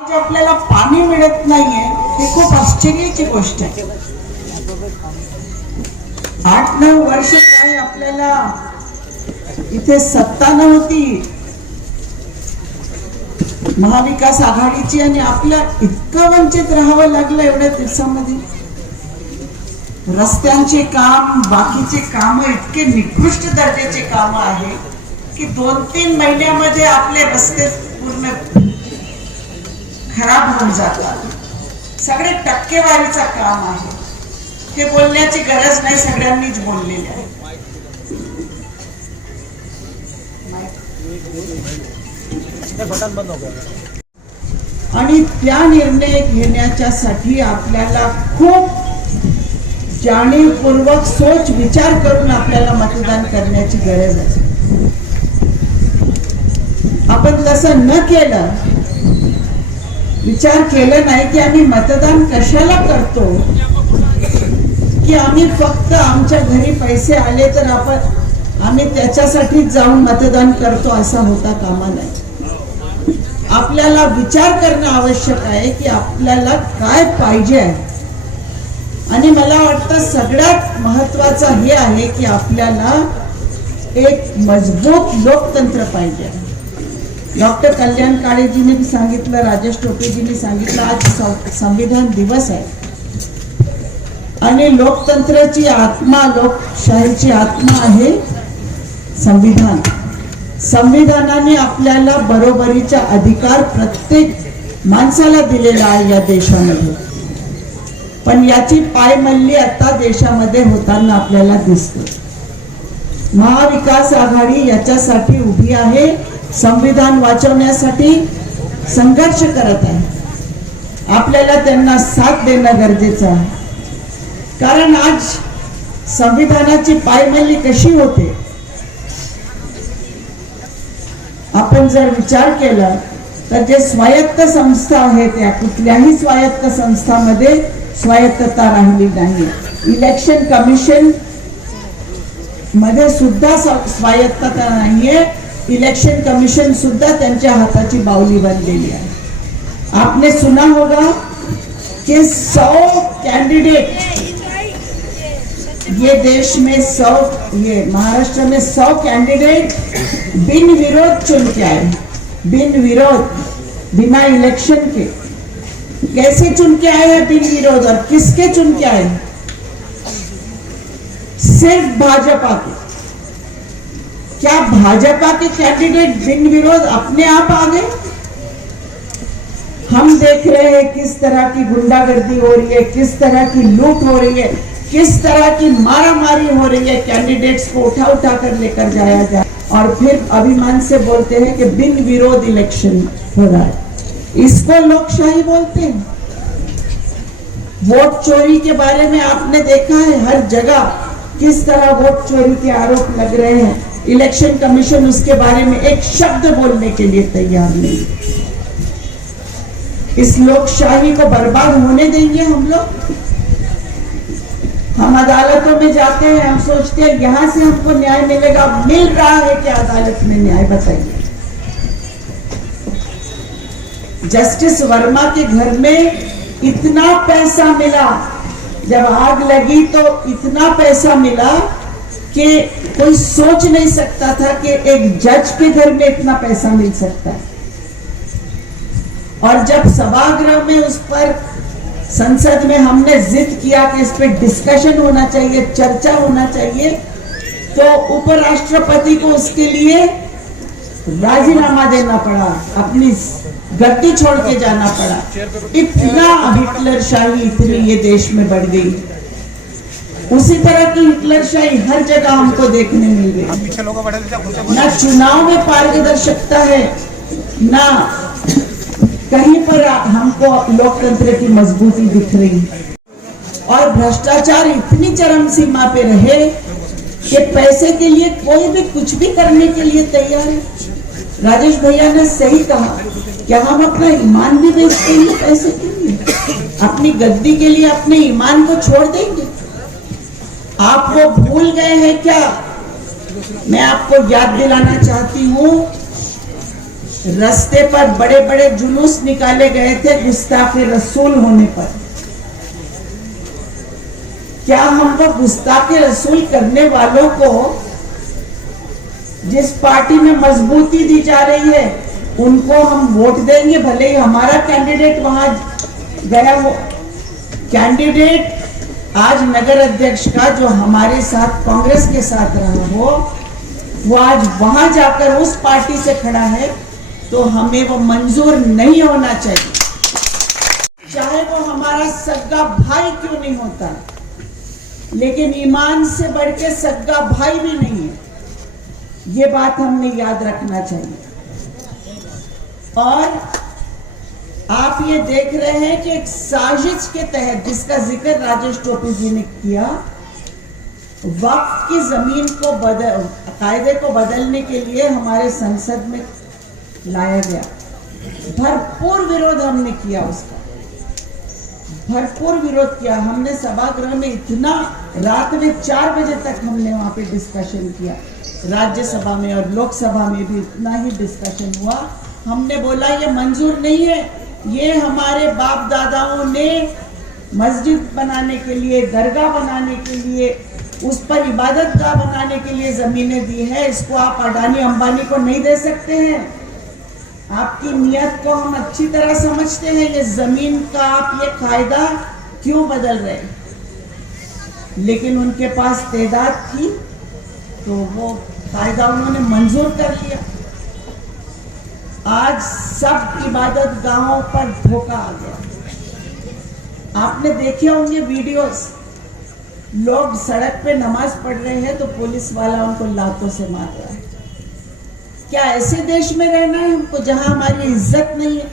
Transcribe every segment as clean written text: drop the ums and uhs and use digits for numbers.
आज आपल्याला पाणी मिळत नाहीये ही खूप आश्चर्याची गोष्ट आहे. 8-9 वर्ष काय आपल्याला इथे सत्ता नव्हती महाविकास आघाडीची आणि आपल्या इतकं वंचित राहावं लागलं एवढ्या दिवसामध्ये. रस्त्यांचे काम बाकीचे काम इतके निकृष्ट दर्जाचे काम आहे की 2-3 महिन्यामध्ये आपले रस्ते पूर्ण खराब होऊन जातात. सगळे टक्केवारीचं काम आहे. हे बोलण्याची गरज नाही, सगळ्यांनीच बोललेले आहे. आणि त्या निर्णय घेण्याच्यासाठी आपल्याला खूप जाणीवपूर्वक सोच विचार करून आपल्याला मतदान करण्याची गरज आहे. आपण तसं न केलं, विचार केलं नाही की आम्ही मतदान कशाला करतो, की आम्ही फक्त आमच्या घरी पैसे आले तर आम्ही त्याच्यासाठी जाऊन मतदान करतो असा होता कामा नये. आपल्याला विचार करणं आवश्यक आहे की आपल्याला काय पाहिजे आहे. आणि मला वाटतं सगळ्यात महत्वाचं हे आहे की आपल्याला एक मजबूत लोकतंत्र पाहिजे. डॉक्टर कल्याण काळेजींनी सांगितलं, राजेश टोपेजींनी सांगितलं, आज संविधान दिवस आहे आणि लोकतंत्राची आत्मा, लोकशाहीची आत्मा आहे संविधान. संविधानाने आपल्याला बरोबरीचा अधिकार प्रत्येक माणसाला दिलेला आहे या देशामध्ये. पण याची पायमल्ली आता देशामध्ये होताना आपल्याला दिसते. महाविकास आघाडी याच्यासाठी उभी आहे, संविधान वाचवण्यासाठी संघर्ष करत आहे. आपल्याला त्यांना साथ देणं गरजेचं आहे. कारण आज संविधानाची पायमल्ली कशी होते, आपण जर विचार केला तर जे स्वायत्त संस्था आहेत त्या कुठल्याही स्वायत्त संस्थांमध्ये स्वायत्तता राहिली नाही. इलेक्शन कमिशन मध्ये सुद्धा स्वायत्तता नाहीये. इलेक्शन कमिशन सुद्धा त्यांच्या हाताची बाहुली बनलेली आहे. आपने सुना होगा कि 100 कैंडिडेट ये देश में 100, ये महाराष्ट्र में 100 कैंडिडेट बिन विरोध चुन के आए. बिन विरोध, बिना इलेक्शन के. कैसे चुन के आए हैं बिन विरोध, और किसके चुन के आए? सिर्फ भाजपा के. क्या भाजपा के कैंडिडेट बिन विरोध अपने आप आ गए? हम देख रहे हैं किस तरह की गुंडागर्दी हो रही है, किस तरह की लूट हो रही है, किस तरह की मारामारी हो रही है. कैंडिडेट्स को उठा उठा कर लेकर जाया जाए और फिर अभिमान से बोलते हैं कि बिन विरोध इलेक्शन हो रहा है. इसको लोकशाही बोलते हैं. वोट चोरी के बारे में आपने देखा है हर जगह किस तरह वोट चोरी के आरोप लग रहे हैं. इलेक्शन कमीशन उसके बारे में एक शब्द बोलने के लिए तैयार नहीं. इस लोकशाही को बर्बाद होने देंगे हम लोग? हम अदालतों में जाते हैं, हम सोचते हैं यहां से हमको न्याय मिलेगा. मिल रहा है क्या अदालत में न्याय? बताइए. जस्टिस वर्मा के घर में इतना पैसा मिला, जब आग लगी तो इतना पैसा मिला कि कोई सोच नहीं सकता था कि एक जज के घर में इतना पैसा मिल सकता है. और जब सभागृह में उस पर संसद में हमने जिद किया कि इस पर डिस्कशन होना चाहिए, चर्चा होना चाहिए, तो उपराष्ट्रपति को उसके लिए राजीनामा देना पड़ा, अपनी गद्दी छोड़ के जाना पड़ा. इतना हिटलर शाही इतनी ये देश में बढ़ गई. उसी तरह की हिटलर शाही हर जगह हमको देखने मिल गई. ना चुनाव में पारदर्शिता है, ना कहीं पर हमको लोकतंत्र की मजबूती दिख रही. और भ्रष्टाचार इतनी चरम सीमा पे रहे कि पैसे के लिए कोई भी कुछ भी करने के लिए तैयार है. राजेश भैया ने सही कहा, क्या हम अपना ईमान भी बेचते हैं पैसे के लिए? अपनी गद्दी के लिए अपने ईमान को छोड़ देंगे? आप वो भूल गए हैं क्या? मैं आपको याद दिलाना चाहती हूँ रास्ते पर बड़े बड़े जुलूस निकाले गए थे गुस्ताखे रसूल होने पर। क्या हम वो गुस्ताखे रसूल करने वालों को, जिस पार्टी में मजबूती दी जा रही है, उनको हम वोट देंगे? भले ही हमारा कैंडिडेट वहां गया, वो कैंडिडेट आज नगर अध्यक्ष का जो हमारे साथ कांग्रेस के साथ रहा हो, वो आज वहां जाकर उस पार्टी से खड़ा है, तो हमें वो मंजूर नहीं होना चाहिए, चाहे वो हमारा सगा भाई क्यों नहीं होता। लेकिन ईमान से बढ़ के सगा भाई भी नहीं है, ये बात हमने याद रखना चाहिए। और आप ये देख रहे हैं कि एक साजिश के तहत, जिसका जिक्र राजेश टोपी जी ने किया, वक्फ की जमीन को कायदे को बदलने के लिए हमारे संसद में लाया गया। भरपूर विरोध हमने किया, उसका भरपूर विरोध किया हमने। सभागृह में इतना, रात में 4 बजे तक हमने वहां पे डिस्कशन किया, राज्यसभा में और लोकसभा में भी इतना ही डिस्कशन हुआ। हमने बोला ये मंजूर नहीं है, ये हमारे बाप दादाओं ने मस्जिद बनाने के लिए, दरगाह बनाने के लिए, उस पर इबादत गाह बनाने के लिए जमीनें दी है, इसको आप अडानी अंबानी को नहीं दे सकते हैं। आपकी नियत को हम अच्छी तरह समझते हैं, ये जमीन का आप ये कायदा क्यों बदल रहे हैं? लेकिन उनके पास तादाद थी तो वो कायदा उन्होंने मंजूर कर लिया। आज सब इबादत गाहों पर धोखा आ गया। आपने देखे होंगे वीडियोस, लोग सड़क पे नमाज पढ़ रहे हैं तो पुलिस वाला उनको लातों से मार रहा है। क्या ऐसे देश में रहना है हमको, जहां हमारी इज्जत नहीं है?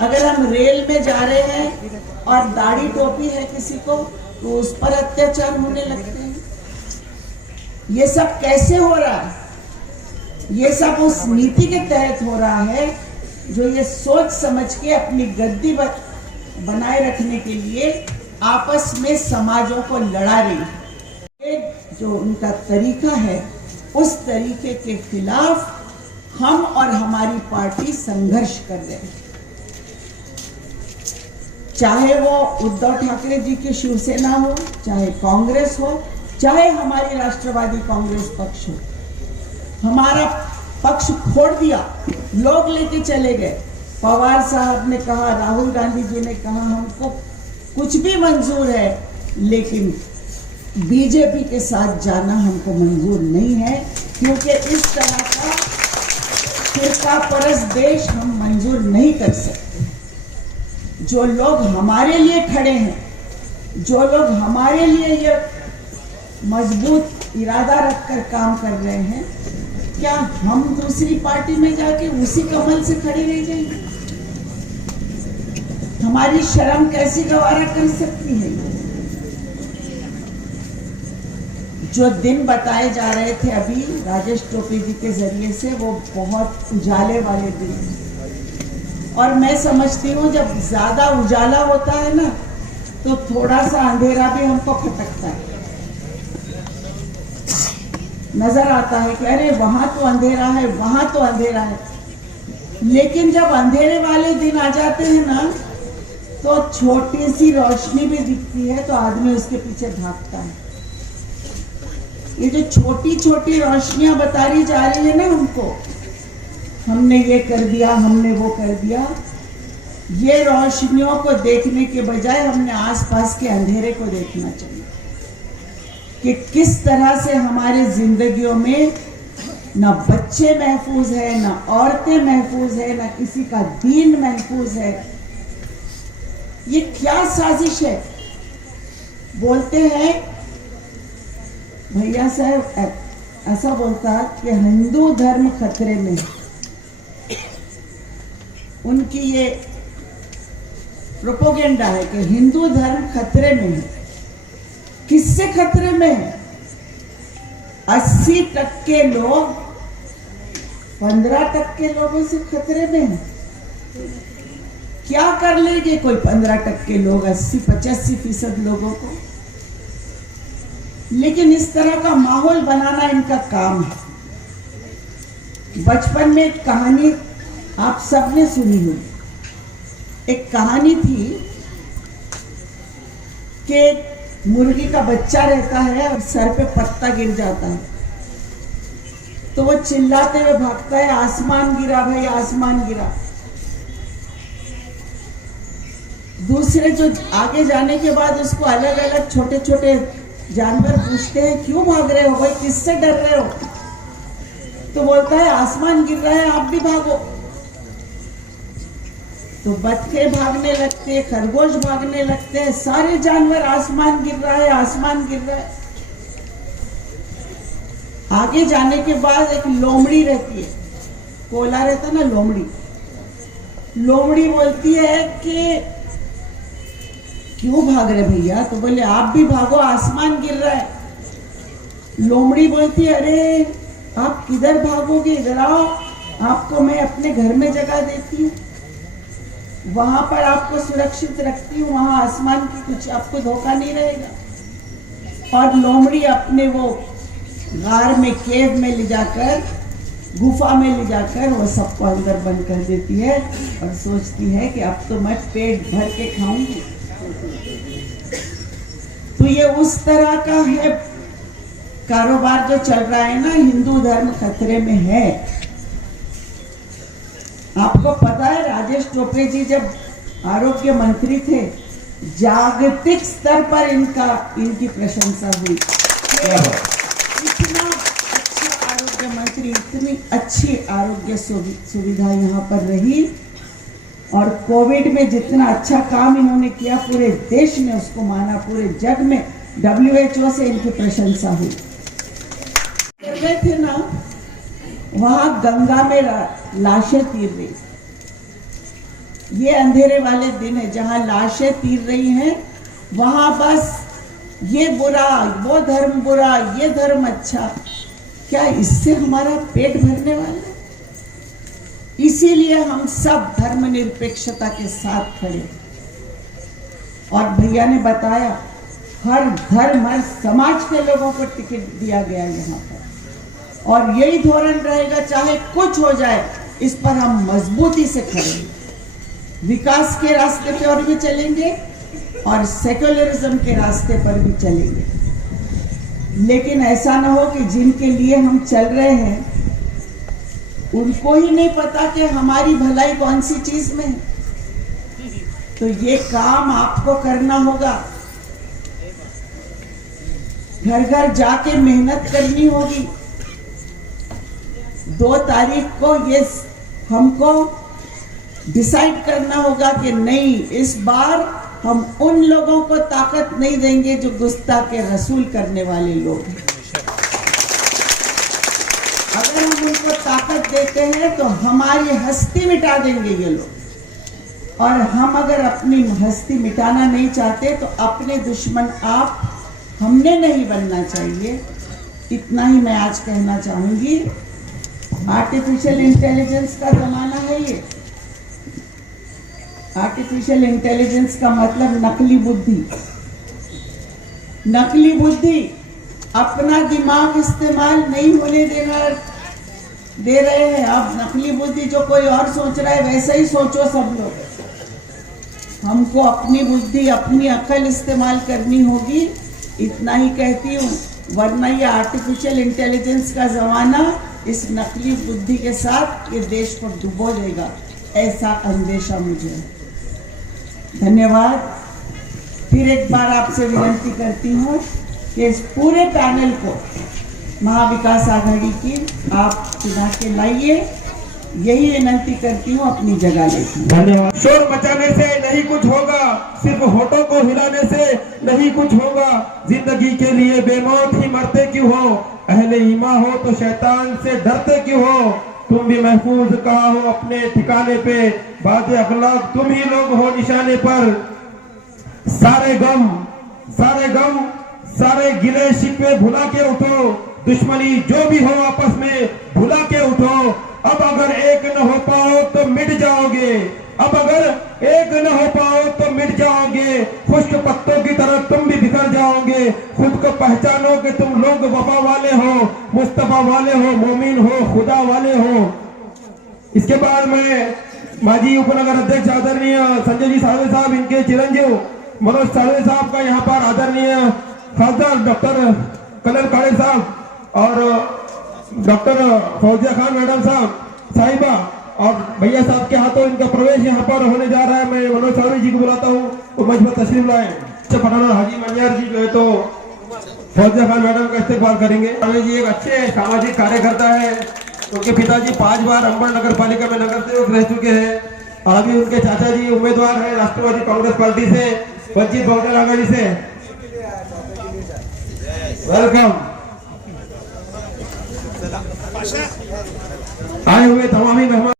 अगर हम रेल में जा रहे हैं और दाढ़ी टोपी है किसी को, तो उस पर अत्याचार होने लगते हैं। ये सब कैसे हो रहा है? ये सब उस नीति के तहत हो रहा है जो ये सोच समझ के अपनी गद्दी बनाए रखने के लिए आपस में समाजों को लड़ा रही है। जो उनका तरीका है, उस तरीके के खिलाफ हम और हमारी पार्टी संघर्ष कर रहे हैं। चाहे वो उद्धव ठाकरे जी की शिवसेना हो, चाहे कांग्रेस हो, चाहे हमारी राष्ट्रवादी कांग्रेस पक्ष हो, हमारा पक्ष फोड़ दिया, लोग लेके चले गए। पवार साहब ने कहा, राहुल गांधी जी ने कहा, हमको कुछ भी मंजूर है, लेकिन बीजेपी के साथ जाना हमको मंजूर नहीं है, क्योंकि इस तरह का फिरका परस्त देश हम मंजूर नहीं कर सकते। जो लोग हमारे लिए खड़े हैं, जो लोग हमारे लिए ये मजबूत इरादा रखकर काम कर रहे हैं, क्या हम दूसरी पार्टी में जाके उसी कमल से खड़े रह जाएंगे? हमारी शर्म कैसी गवारा कर सकती है? जो दिन बताए जा रहे थे अभी राजेश टोपी जी के जरिए से, वो बहुत उजाले वाले दिन हैं। और मैं समझती हूँ जब ज्यादा उजाला होता है ना, तो थोड़ा सा अंधेरा भी हमको खटकता है, नजर आता है कि अरे वहां तो अंधेरा है, वहां तो अंधेरा है। लेकिन जब अंधेरे वाले दिन आ जाते हैं ना, तो छोटी सी रोशनी भी दिखती है तो आदमी उसके पीछे भागता है। ये जो छोटी छोटी रोशनियां बताई जा रही है ना हमको, हमने ये कर दिया, हमने वो कर दिया, ये रोशनियों को देखने के बजाय हमने आसपास के अंधेरे को देखना चाहिए कि किस तरह से हमारी जिंदगियों में ना बच्चे महफूज है, ना औरतें महफूज है, ना किसी का दीन महफूज है। ये क्या साजिश है? बोलते हैं भैया साहब, ऐसा बोलता कि हिंदू धर्म खतरे में है। उनकी ये प्रोपोगेंडा है कि हिंदू धर्म खतरे में है। किससे खतरे में है? 80% लोग 15% लोगों से खतरे में है। क्या कर लेंगे कोई 15% लोग 80-85% लोगों को? लेकिन इस तरह का माहौल बनाना इनका काम है। बचपन में एक कहानी आप सबने सुनी होगी। एक कहानी थी कि मुर्गी का बच्चा रहता है और सर पे पत्ता गिर जाता है, तो वो चिल्लाते हुए भागता है, आसमान गिरा भाई, आसमान गिरा। दूसरे जो आगे जाने के बाद उसको अलग अलग छोटे छोटे जानवर पूछते हैं, क्यों भाग रहे हो भाई, किससे डर रहे हो? तो बोलता है आसमान गिर रहा है, आप भी भागो। तो बतखे भागने लगते हैं, खरगोश भागने लगते हैं, सारे जानवर आसमान गिर रहा है, आसमान गिर रहा है। आगे जाने के बाद एक लोमड़ी रहती है, कोला रहता ना, लोमड़ी। लोमड़ी बोलती है कि क्यों भाग रहे भैया? तो बोले आप भी भागो, आसमान गिर रहा है। लोमड़ी बोलती है अरे आप किधर भागोगे, इधर आओ, आपको मैं अपने घर में जगह देती हूँ, वहां पर आपको सुरक्षित रखती हूँ, वहां आसमान की कुछ आपको धोखा नहीं रहेगा। और लोमड़ी अपने वो गार में, केव में ले जाकर, गुफा में ले जाकर वो सबको अंदर बंद कर देती है और सोचती है कि अब तो मैं पेट भर के खाऊंगी। तो ये उस तरह का है कारोबार जो चल रहा है ना, हिंदू धर्म खतरे में है। आपको पता है राजेश टोपे जी जब आरोग्य मंत्री थे, जागतिक स्तर पर इनकी प्रशंसा हुई। इतना अच्छा आरोग्य मंत्री, इतनी अच्छी आरोग्य सुविधा यहाँ पर रही, और कोविड में जितना अच्छा काम इन्होंने किया पूरे देश में उसको माना, पूरे जग में WHO से इनकी प्रशंसा हुई। गए थे ना, वहां गंगा में लाशें तीर रही। ये अंधेरे वाले दिन है जहां लाशें तीर रही हैं, वहां बस ये बुरा, वो धर्म बुरा, ये धर्म अच्छा। क्या इससे हमारा पेट भरने वाला है? इसीलिए हम सब धर्मनिरपेक्षता के साथ खड़े। और भैया ने बताया हर धर्म, हर समाज के लोगों को टिकट दिया गया यहाँ पर, और यही धोरण रहेगा, चाहे कुछ हो जाए, इस पर हम मजबूती से खड़े, विकास के रास्ते पे और भी चलेंगे और सेक्युलरिज्म के रास्ते पर भी चलेंगे। लेकिन ऐसा ना हो कि जिनके लिए हम चल रहे हैं उनको ही नहीं पता कि हमारी भलाई कौन सी चीज में है। तो ये काम आपको करना होगा, घर घर जाके मेहनत करनी होगी। 2 तारीख को ये हमको डिसाइड करना होगा कि नहीं, इस बार हम उन लोगों को ताकत नहीं देंगे जो गुस्ताखे रसूल करने वाले लोग हैं। अगर हम उनको ताकत देते हैं तो हमारी हस्ती मिटा देंगे ये लोग, और हम अगर अपनी हस्ती मिटाना नहीं चाहते तो अपने दुश्मन आप, हमने नहीं बनना चाहिए। इतना ही मैं आज कहना चाहूंगी। आर्टिफिशियल इंटेलिजेंस का जमाना है ये। आर्टिफिशियल इंटेलिजेंस का मतलब नकली बुद्धि। नकली बुद्धि, अपना दिमाग इस्तेमाल नहीं होने दे रहे हैं। अब नकली बुद्धि, जो कोई और सोच रहा है वैसा ही सोचो सब लोग। हमको अपनी बुद्धि, अपनी अकल इस्तेमाल करनी होगी, इतना ही कहती हूँ। वरना ये आर्टिफिशियल इंटेलिजेंस का जमाना इस नकली बुद्धि के साथ ये देश को डुबो देगा, ऐसा अंदेशा मुझे है। धन्यवाद। फिर एक बार आपसे विनती करती हूँ कि इस पूरे पैनल को महाविकास आघाड़ी की आप चुना के लाइए, यही विनती करती हूँ, अपनी जगह लेती हूँ। धन्यवाद। शोर मचाने से नहीं कुछ होगा, सिर्फ होठों को हिलाने से नहीं कुछ होगा। जिंदगी के लिए बेमौत ही मरते क्यों हो, अहले ईमान हो तो शैतान से डरते क्यों हो। तुम भी महफूज कहाँ हो अपने ठिकाने पे, बात अखलाक तुम ही लोग हो निशाने पर। सारे गम सारे गिले शिकवे भुला के उठो, दुश्मनी जो भी हो आपस में भुला के उठो। अब अगर एक न हो पाओ तो मिट जाओगे, अब अगर एक न हो पाओ तो मिट जाओगे। खुश्क पत्तों की तरह तुम भी बिखर जाओगे। खुद को पहचानो कि तुम लोग वफा वाले हो, मुस्तफा वाले हो, मोमिन हो, खुदा वाले हो। इसके बाद मैं माजी उपनगर अध्यक्ष आदरणीय संजय जी साळवे साहब, इनके चिरंजीव मनोज साळवे साहब का यहाँ पर आदरणीय खासदार डॉक्टर कलर काळे साहब और डॉक्टर फौजिया खान मैडम साहिबा और भैया साहब के हाथों इनका प्रवेश यहाँ पर होने जा रहा है। मैं मनोज साळवे जी को बुलाता हूँ और मंच पर तशरीफ लाए। पठाना हाजी मंजार जी जो है तो फौजिया खान मैडम का इस्तेकबाल करेंगे। साळवे जी एक अच्छे सामाजिक कार्यकर्ता है। उनके पिताजी 5 बार अंबड़ नगर पालिका में नगर सेवक रह चुके हैं और अभी उनके चाचा जी उम्मीदवार है राष्ट्रवादी कांग्रेस पार्टी से, वंचित बहुजन आघाड़ी से। वेलकम। आए हुए तमामी मेहमान